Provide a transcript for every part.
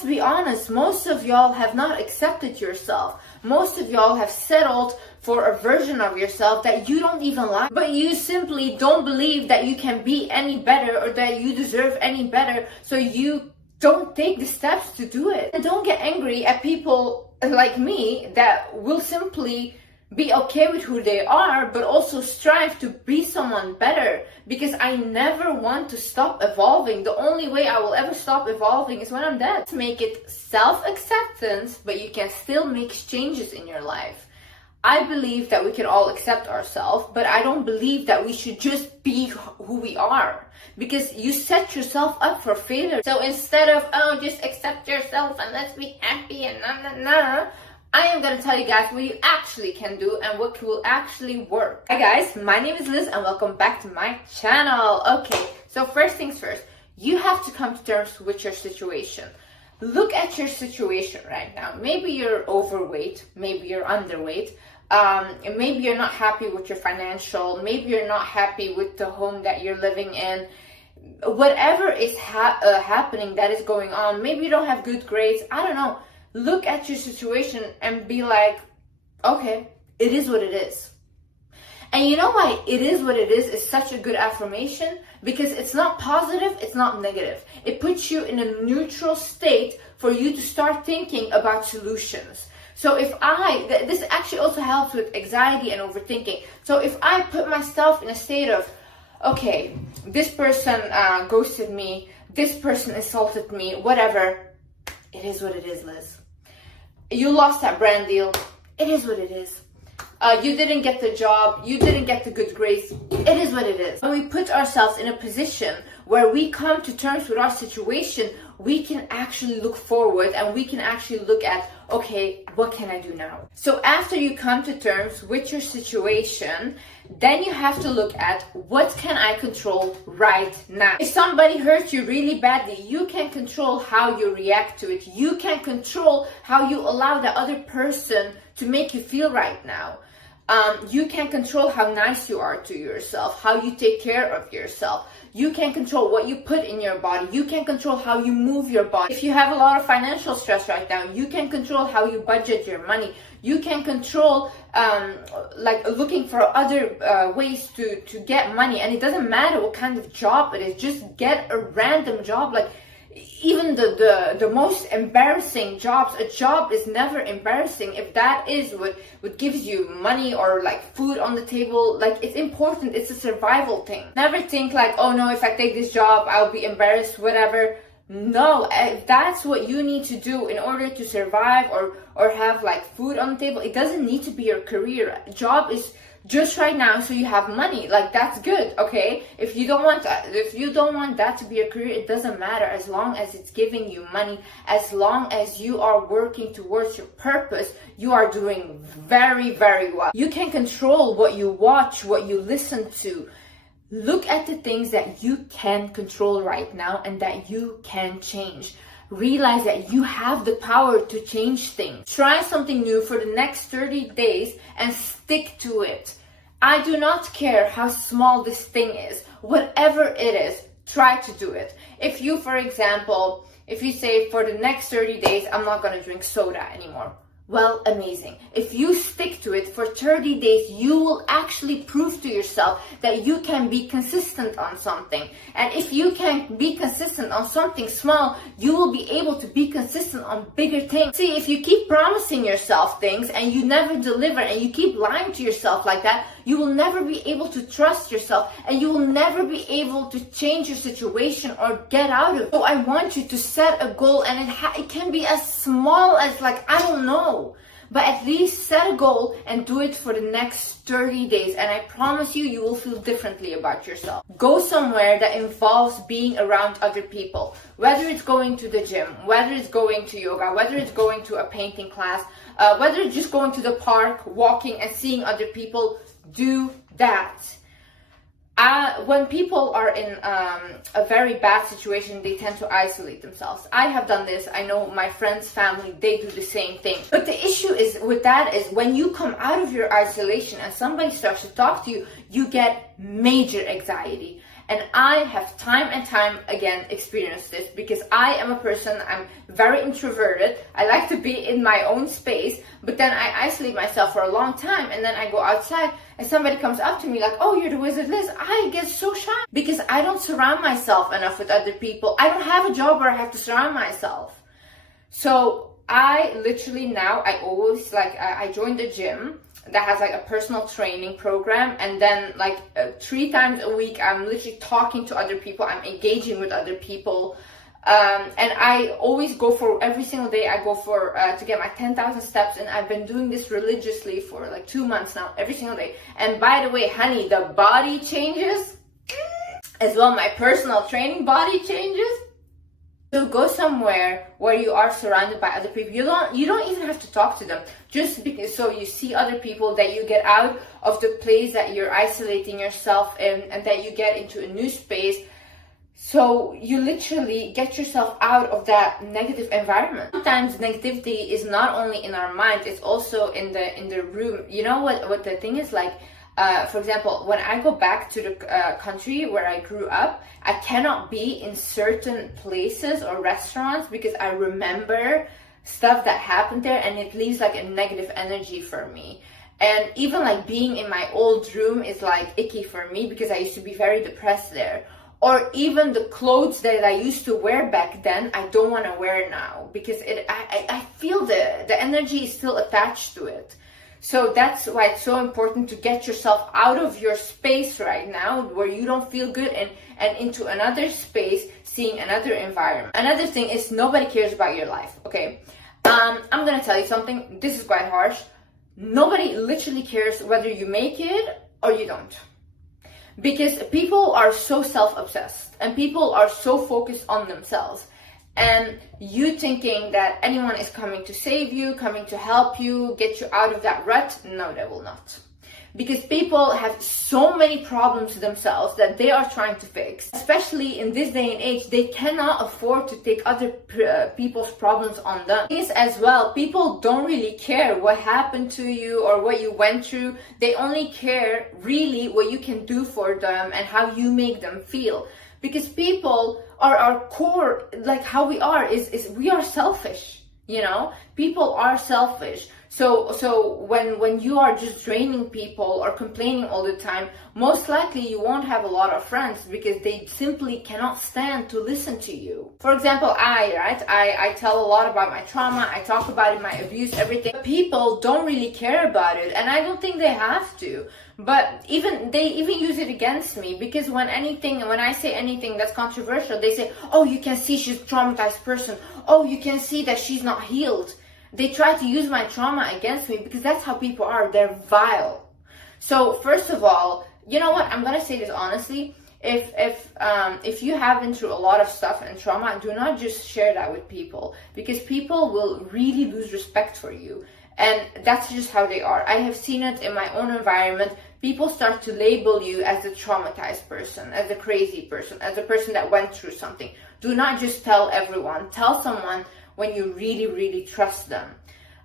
let's be honest, most of y'all have not accepted yourself. Most of y'all have settled for a version of yourself that you don't even like, but you simply don't believe that you can be any better or that you deserve any better, so you don't take the steps to do it. And don't get angry at people like me that will simply be okay with who they are, but also strive to be someone better, because I never want to stop evolving. The only way I will ever stop evolving is when I'm dead. Let's make it self-acceptance, but you can still make changes in your life. I believe that we can all accept ourselves, but I don't believe that we should just be who we are, because you set yourself up for failure. So instead of, oh, just accept yourself and let's be happy and I am going to tell you guys what you actually can do and what will actually work. Hi guys, my name is Liz and welcome back to my channel. Okay, so first things first, you have to come to terms with your situation. Look at your situation right now. Maybe you're overweight, maybe you're underweight, maybe you're not happy with your financial, maybe you're not happy with the home that you're living in. Whatever is happening that is going on, maybe you don't have good grades, I don't know. Look at your situation and be like, okay, it is what it is. And you know why it is what it is such a good affirmation? Because it's not positive, it's not negative. It puts you in a neutral state for you to start thinking about solutions. So if this actually also helps with anxiety and overthinking. So if I put myself in a state of, okay, this person ghosted me, this person insulted me, whatever, it is what it is, Liz. You lost that brand deal, it is what it is. You didn't get the job, you didn't get the good grades, it is what it is. When we put ourselves in a position where we come to terms with our situation, we can actually look forward and we can actually look at, okay, what can I do now? So after you come to terms with your situation, then you have to look at, what can I control right now? If somebody hurts you really badly, you can control how you react to it. You can control how you allow the other person to make you feel right now. You can control how nice you are to yourself, how you take care of yourself. You can control what you put in your body. You can control how you move your body. If you have a lot of financial stress right now, you can control how you budget your money. You can control like looking for other ways to get money. And it doesn't matter what kind of job it is. Just get a random job. Like even the most embarrassing jobs, a job is never embarrassing if that is what gives you money or like food on the table. Like, it's important, it's a survival thing. Never think like, oh no, if I take this job I'll be embarrassed, whatever. No, if that's what you need to do in order to survive or have like food on the table, it doesn't need to be your career. Job is just right now so you have money. Like, that's good, okay? If you don't want that to be your career, it doesn't matter, as long as it's giving you money, as long as you are working towards your purpose, you are doing very, very well. You can control what you watch, what you listen to. Look at the things that you can control right now and that you can change. Realize that you have the power to change things. Try something new for the next 30 days and stick to it. I do not care how small this thing is. Whatever it is, try to do it. If you, for example, if you say for the next 30 days, I'm not going to drink soda anymore. Well, amazing. If you stick to it for 30 days, you will actually prove to yourself that you can be consistent on something. And if you can be consistent on something small, you will be able to be consistent on bigger things. See, if you keep promising yourself things and you never deliver and you keep lying to yourself like that, you will never be able to trust yourself and you will never be able to change your situation or get out of it. So I want you to set a goal, and it can be as small as, like, I don't know, but at least set a goal and do it for the next 30 days. And I promise you, you will feel differently about yourself. Go somewhere that involves being around other people, whether it's going to the gym, whether it's going to yoga, whether it's going to a painting class, whether it's just going to the park, walking and seeing other people. Do that. When people are in a very bad situation, they tend to isolate themselves. I have done this. I know my friends, family, they do the same thing. But the issue is with that is when you come out of your isolation and somebody starts to talk to you, you get major anxiety. And I have time and time again experienced this, because I am a person, I'm very introverted. I like to be in my own space, but then I isolate myself for a long time, and then I go outside and somebody comes up to me like, oh, you're the Wizard Liz. I get so shy because I don't surround myself enough with other people. I don't have a job where I have to surround myself. So I literally now, I always I joined the gym that has like a personal training program, and then like 3 times a week I'm literally talking to other people, I'm engaging with other people, and I always go for, every single day I go for to get my 10,000 steps, and I've been doing this religiously for like 2 months now, every single day. And by the way, honey, the body changes as well, my personal training body changes. So go somewhere where you are surrounded by other people. You don't even have to talk to them. Just because, so you see other people, that you get out of the place that you're isolating yourself in, and that you get into a new space. So you literally get yourself out of that negative environment. Sometimes negativity is not only in our mind, it's also in the room. You know what the thing is, like, for example, when I go back to the country where I grew up, I cannot be in certain places or restaurants because I remember stuff that happened there, and it leaves like a negative energy for me. And even like being in my old room is like icky for me because I used to be very depressed there. Or even the clothes that I used to wear back then, I don't want to wear now because I feel the energy is still attached to it. So that's why it's so important to get yourself out of your space right now where you don't feel good, and into another space, seeing another environment. Another thing is, nobody cares about your life, okay? I'm gonna tell you something, this is quite harsh. Nobody literally cares whether you make it or you don't. Because people are so self-obsessed and people are so focused on themselves. And you thinking that anyone is coming to save you, coming to help you, get you out of that rut, no, they will not. Because people have so many problems themselves that they are trying to fix. Especially in this day and age, they cannot afford to take other people's problems on them. Things as well, people don't really care what happened to you or what you went through. They only care really what you can do for them and how you make them feel. Because people are our core, like how we are is we are selfish, you know? People are selfish. So when you are just draining people or complaining all the time, most likely you won't have a lot of friends because they simply cannot stand to listen to you. For example, I tell a lot about my trauma, I talk about it, my abuse, everything. People don't really care about it, and I don't think they have to. But they even use it against me, because when I say anything that's controversial, they say, oh, you can see she's a traumatized person. Oh, you can see that she's not healed. They try to use my trauma against me because that's how people are. They're vile. So first of all, you know what? I'm gonna say this honestly. If you have been through a lot of stuff and trauma, do not just share that with people, because people will really lose respect for you. And that's just how they are. I have seen it in my own environment. People start to label you as a traumatized person, as a crazy person, as a person that went through something. Do not just tell everyone. Tell someone when you really, really trust them.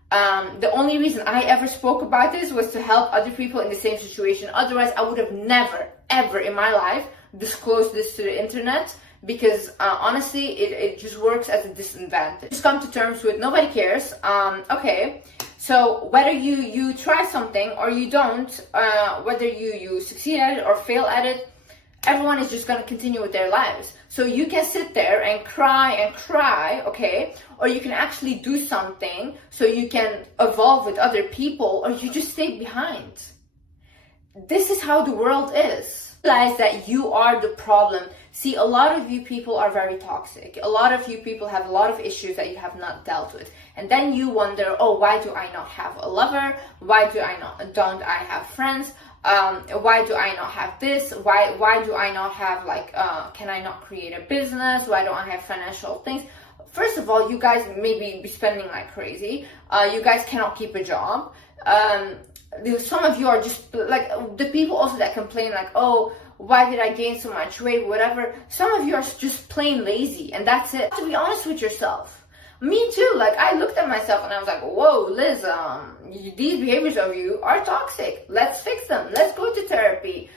The only reason I ever spoke about this was to help other people in the same situation. Otherwise, I would have never, ever in my life disclosed this to the internet, because honestly, it just works as a disadvantage. Just come to terms with nobody cares. Okay, so whether you try something or you don't, whether you succeed at it or fail at it, everyone is just going to continue with their lives. So you can sit there and cry, okay? Or you can actually do something so you can evolve with other people, or you just stay behind. This is how the world is. Realize that you are the problem. See, a lot of you people are very toxic. A lot of you people have a lot of issues that you have not dealt with. And then you wonder, oh, why do I not have a lover? Why don't I have friends? Why do I not have this? Why do I not have, like, can I not create a business? Why don't I have financial things? First of all, you guys maybe be spending like crazy. You guys cannot keep a job. Some of you are just like the people also that complain like, oh, why did I gain so much weight, whatever. Some of you are just plain lazy, and that's it. To be honest with yourself. Me too. Like, I looked at myself and I was like, whoa, Liz, these behaviors of you are toxic. Let's fix them. Let's go to therapy.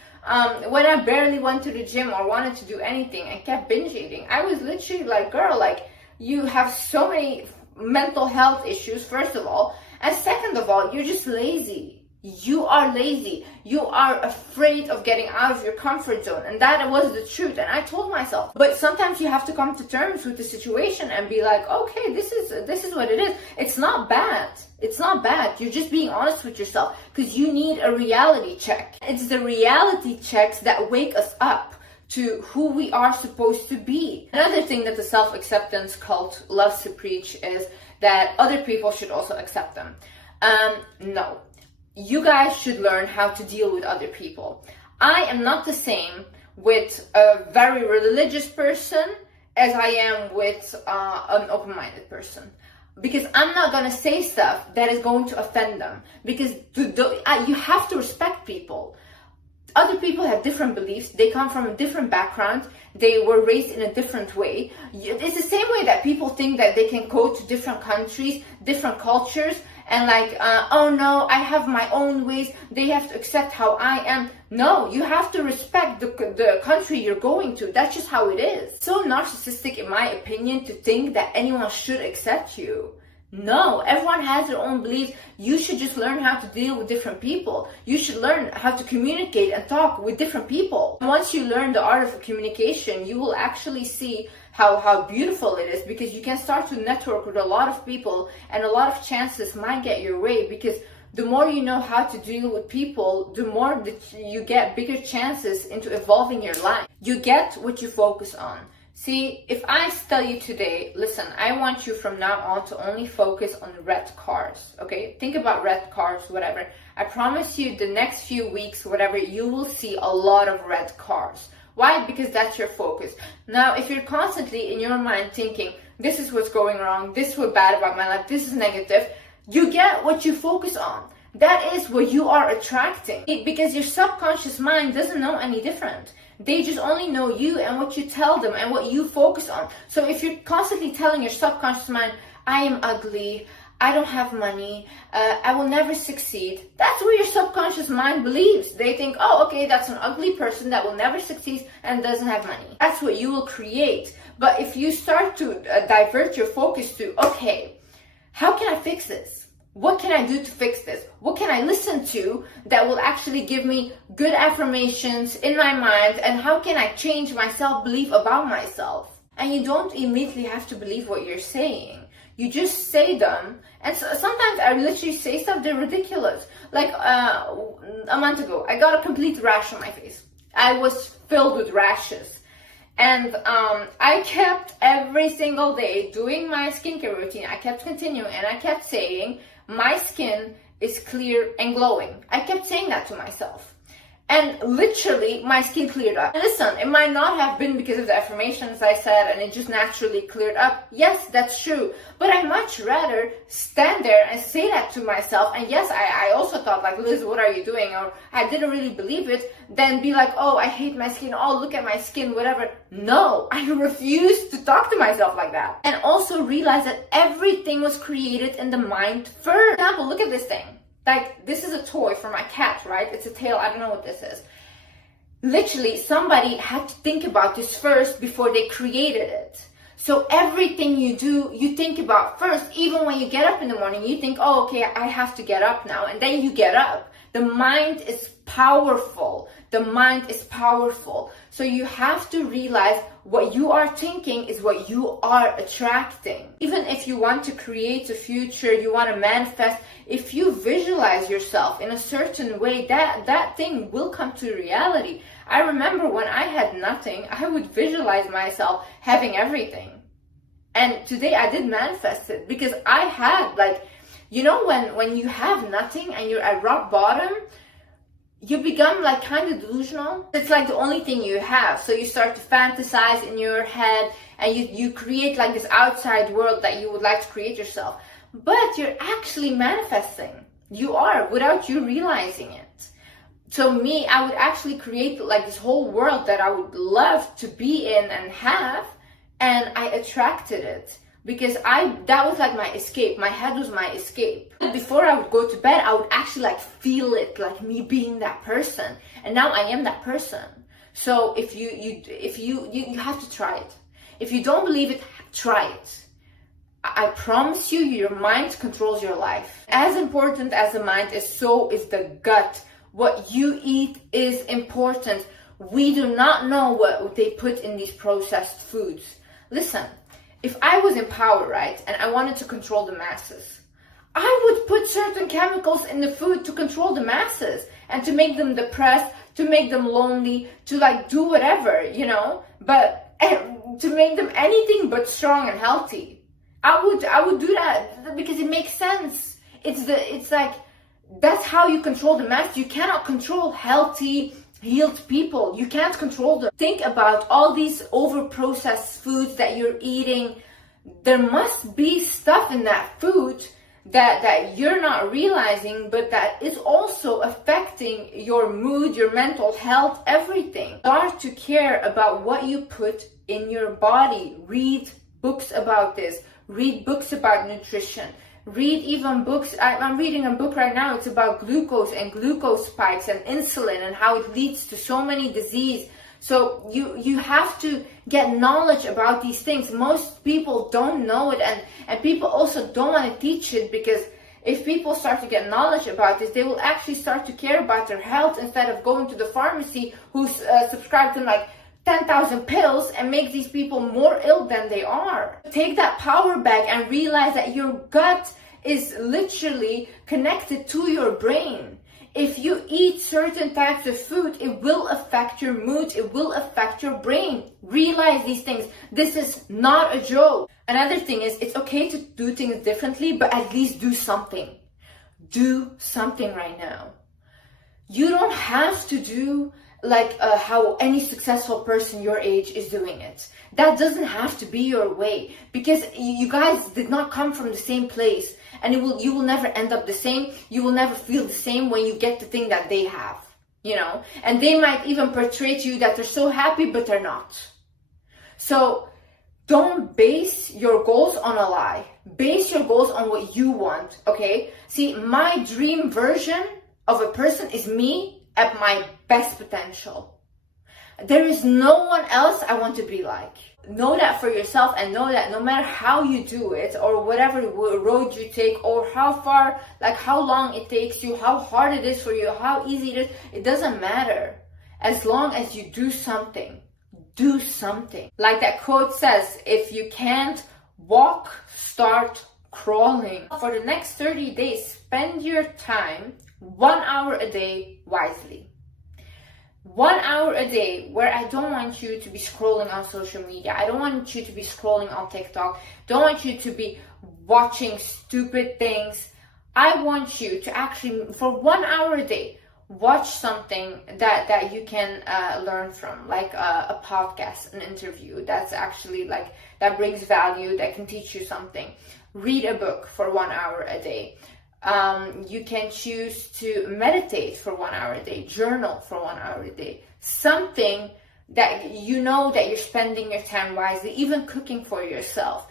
When I barely went to the gym or wanted to do anything and kept binge eating, I was literally like, girl, like, you have so many mental health issues, first of all, and second of all, you're just lazy. You are lazy. You are afraid of getting out of your comfort zone, and that was the truth. And I told myself, but sometimes you have to come to terms with the situation and be like, okay, this is what it is. It's not bad. It's not bad. You're just being honest with yourself, because you need a reality check. It's the reality checks that wake us up to who we are supposed to be. Another thing that the self-acceptance cult loves to preach is that other people should also accept them. No. You guys should learn how to deal with other people. I am not the same with a very religious person as I am with an open-minded person. Because I'm not going to say stuff that is going to offend them. Because you have to respect people. Other people have different beliefs. They come from a different background. They were raised in a different way. It's the same way that people think that they can go to different countries, different cultures, and like, oh no, I have my own ways. They have to accept how I am. No, you have to respect the country you're going to. That's just how it is. So narcissistic, in my opinion, to think that anyone should accept you. No, everyone has their own beliefs. You should just learn how to deal with different people. You should learn how to communicate and talk with different people. Once you learn the art of communication, you will actually see how beautiful it is, because you can start to network with a lot of people, and a lot of chances might get your way, because the more you know how to deal with people, the more that you get bigger chances into evolving your life. You get what you focus on. See, if I tell you today, listen, I want you from now on to only focus on red cars, okay? Think about red cars, whatever. I promise you the next few weeks, whatever, you will see a lot of red cars. Why? Because that's your focus. Now, if you're constantly in your mind thinking, this is what's going wrong, this is what's bad about my life, this is negative, you get what you focus on. That is what you are attracting. Because your subconscious mind doesn't know any different. They just only know you and what you tell them and what you focus on. So if you're constantly telling your subconscious mind, I am ugly, I don't have money, I will never succeed, that's what your subconscious mind believes. They think, oh, okay, that's an ugly person that will never succeed and doesn't have money. That's what you will create. But if you start to divert your focus to, okay, how can I fix this? What can I do to fix this? What can I listen to that will actually give me good affirmations in my mind? And how can I change my self-belief about myself? And you don't immediately have to believe what you're saying. You just say them. And sometimes I literally say stuff, they're ridiculous. Like a month ago, I got a complete rash on my face. I was filled with rashes. And I kept every single day doing my skincare routine. I kept continuing and I kept saying, my skin is clear and glowing. I kept saying that to myself. And literally, my skin cleared up. And listen, it might not have been because of the affirmations I said and it just naturally cleared up. Yes, that's true. But I'd much rather stand there and say that to myself. And yes, I also thought like, Liz, what are you doing? Or I didn't really believe it. Then be like, oh, I hate my skin. Oh, look at my skin, whatever. No, I refuse to talk to myself like that. And also realize that everything was created in the mind first. For example, look at this thing. Like, this is a toy for my cat, right? It's a tail. I don't know what this is. Literally, somebody had to think about this first before they created it. So everything you do, you think about first. Even when you get up in the morning, you think, oh, okay, I have to get up now. And then you get up. The mind is powerful. The mind is powerful. So you have to realize what you are thinking is what you are attracting. Even if you want to create a future, you want to manifest, if you visualize yourself in a certain way, that thing will come to reality. I remember when I had nothing, I would visualize myself having everything. And today I did manifest it because I had, like, you know, when you have nothing and you're at rock bottom, you become like kind of delusional. It's like the only thing you have. So you start to fantasize in your head and you create like this outside world that you would like to create yourself. But you're actually manifesting. You are, without you realizing it. So me, I would actually create like this whole world that I would love to be in and have, and I attracted it. because that was like my escape. My head was my escape. Before I would go to bed, I would actually like feel it, like me being that person. And now I am that person. So if you have to try it. If you don't believe it, try it. I promise you, your mind controls your life. As important as the mind is, so is the gut. What you eat is important. We do not know what they put in these processed foods. Listen, if I was in power, right, and I wanted to control the masses, I would put certain chemicals in the food to control the masses and to make them depressed, to make them lonely, to like do whatever, you know, but to make them anything but strong and healthy. I would do that because it makes sense. It's like, that's how you control the mass. You cannot control healthy, healed people. You can't control them. Think about all these over-processed foods that you're eating. There must be stuff in that food that you're not realizing, but that is also affecting your mood, your mental health, everything. Start to care about what you put in your body. Read books about this. Read books about nutrition. Read even books. I'm reading a book right now. It's about glucose and glucose spikes and insulin and how it leads to so many diseases. So you have to get knowledge about these things. Most people don't know it, and people also don't want to teach it, because if people start to get knowledge about this, they will actually start to care about their health instead of going to the pharmacy who's subscribed to like 10,000 pills and make these people more ill than they are. Take that power back and realize that your gut is literally connected to your brain. If you eat certain types of food, it will affect your mood, it will affect your brain. Realize these things. This is not a joke. Another thing is, it's okay to do things differently, but at least do something. Do something right now. You don't have to do like how any successful person your age is doing it. That doesn't have to be your way, because you guys did not come from the same place, and you will never end up the same. You will never feel the same when you get the thing that they have, you know, and they might even portray to you that they're so happy, but they're not. So don't base your goals on a lie. Base your goals on what you want, okay? See, my dream version of a person is me at my best potential. There is no one else I want to be like. Know that for yourself, and know that no matter how you do it, or whatever road you take, or how far, like how long it takes you, how hard it is for you, how easy it is, it doesn't matter. As long as you do something, do something. Like that quote says, if you can't walk, start crawling. For the next 30 days, spend your time 1 hour a day wisely. 1 hour a day where I don't want you to be scrolling on social media. I don't want you to be scrolling on TikTok. Don't want you to be watching stupid things. I want you to actually, for 1 hour a day, watch something that you can learn from, like a podcast, an interview that's actually like, that brings value, that can teach you something. Read a book for 1 hour a day. You can choose to meditate for 1 hour a day, journal for 1 hour a day, something that you know that you're spending your time wisely. Even cooking for yourself,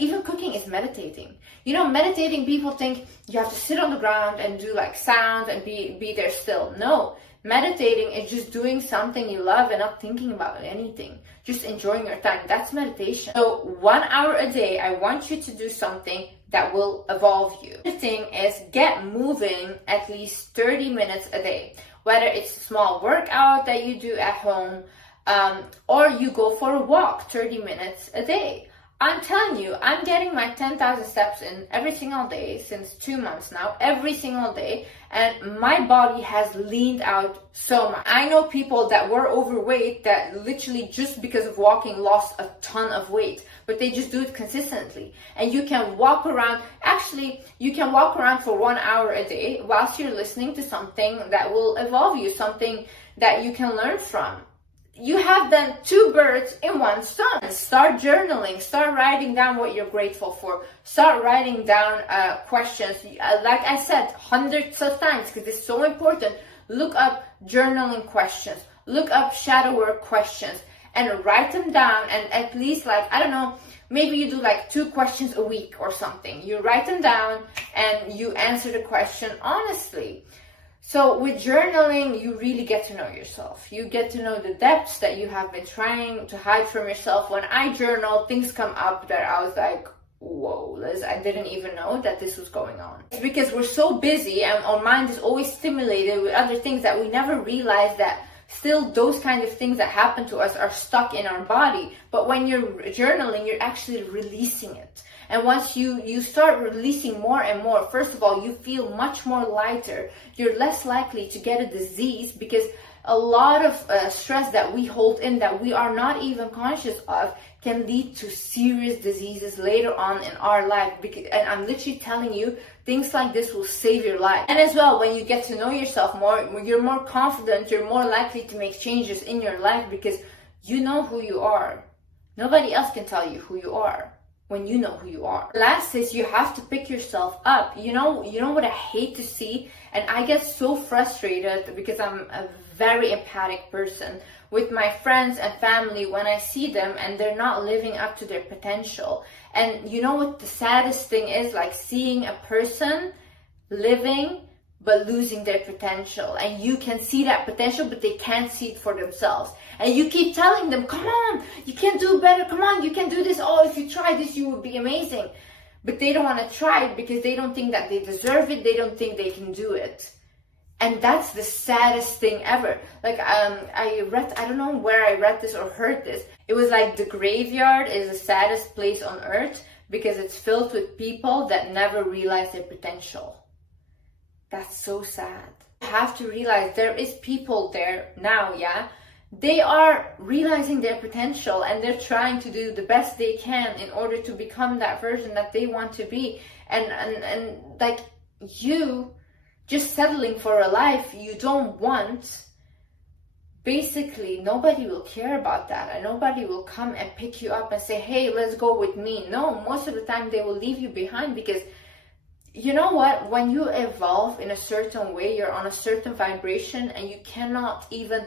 even cooking is meditating. You know, meditating, people think you have to sit on the ground and do like sounds and be there still. No, meditating is just doing something you love and not thinking about anything, just enjoying your time. That's meditation. So 1 hour a day, I want you to do something that will evolve you. The thing is, get moving at least 30 minutes a day. Whether it's a small workout that you do at home, or you go for a walk 30 minutes a day. I'm telling you, I'm getting my 10,000 steps in every single day since 2 months now, every single day, and my body has leaned out so much. I know people that were overweight that literally just because of walking lost a ton of weight, but they just do it consistently. And you can walk around, actually, you can walk around for 1 hour a day whilst you're listening to something that will evolve you, something that you can learn from. You have then 2 birds in 1 stone. Start journaling, start writing down what you're grateful for, start writing down questions. Like I said hundreds of times, because it's so important, look up journaling questions, look up shadow work questions, and write them down, and at least, like, I don't know, maybe you do like 2 questions a week or something. You write them down and you answer the question honestly. So with journaling, you really get to know yourself. You get to know the depths that you have been trying to hide from yourself. When I journal, things come up that I was like, whoa, Liz, I didn't even know that this was going on. It's because we're so busy and our mind is always stimulated with other things that we never realize that still those kind of things that happen to us are stuck in our body. But when you're journaling, you're actually releasing it. And once you start releasing more and more, first of all, you feel much more lighter. You're less likely to get a disease, because a lot of stress that we hold in that we are not even conscious of can lead to serious diseases later on in our life. And I'm literally telling you, things like this will save your life. And as well, when you get to know yourself more, you're more confident, you're more likely to make changes in your life because you know who you are. Nobody else can tell you who you are when you know who you are. Last is you have to pick yourself up. You know what I hate to see, and I get so frustrated because I'm a very empathic person with my friends and family when I see them and they're not living up to their potential. And you know what the saddest thing is? Like seeing a person living but losing their potential, and you can see that potential but they can't see it for themselves, and you keep telling them, come on, you can do better, come on, you can do this, oh, if you try this you will be amazing. But they don't want to try it because they don't think that they deserve it, they don't think they can do it. And that's the saddest thing ever. Like I don't know where I read this or heard this, it was like the graveyard is the saddest place on earth because it's filled with people that never realize their potential. That's so sad. You have to realize there is people there now, yeah? They are realizing their potential and they're trying to do the best they can in order to become that version that they want to be. And like you just settling for a life you don't want, basically nobody will care about that, and nobody will come and pick you up and say, hey, let's go with me. No, most of the time they will leave you behind, because you know what, when you evolve in a certain way, you're on a certain vibration and you cannot even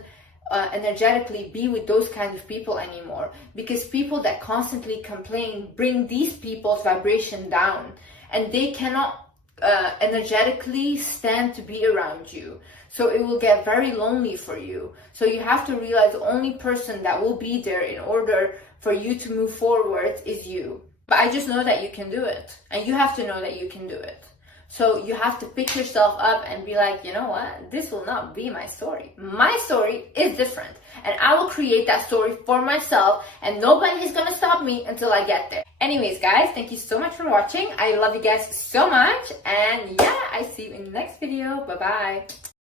energetically be with those kind of people anymore, because people that constantly complain bring these people's vibration down and they cannot energetically stand to be around you. So it will get very lonely for you. So you have to realize the only person that will be there in order for you to move forward is you. But I just know that you can do it, and you have to know that you can do it. So you have to pick yourself up and be like, you know what, this will not be my story. My story is different, and I will create that story for myself, and nobody is gonna stop me until I get there. Anyways, guys, thank you so much for watching. I love you guys so much, and yeah, I see you in the next video. Bye bye.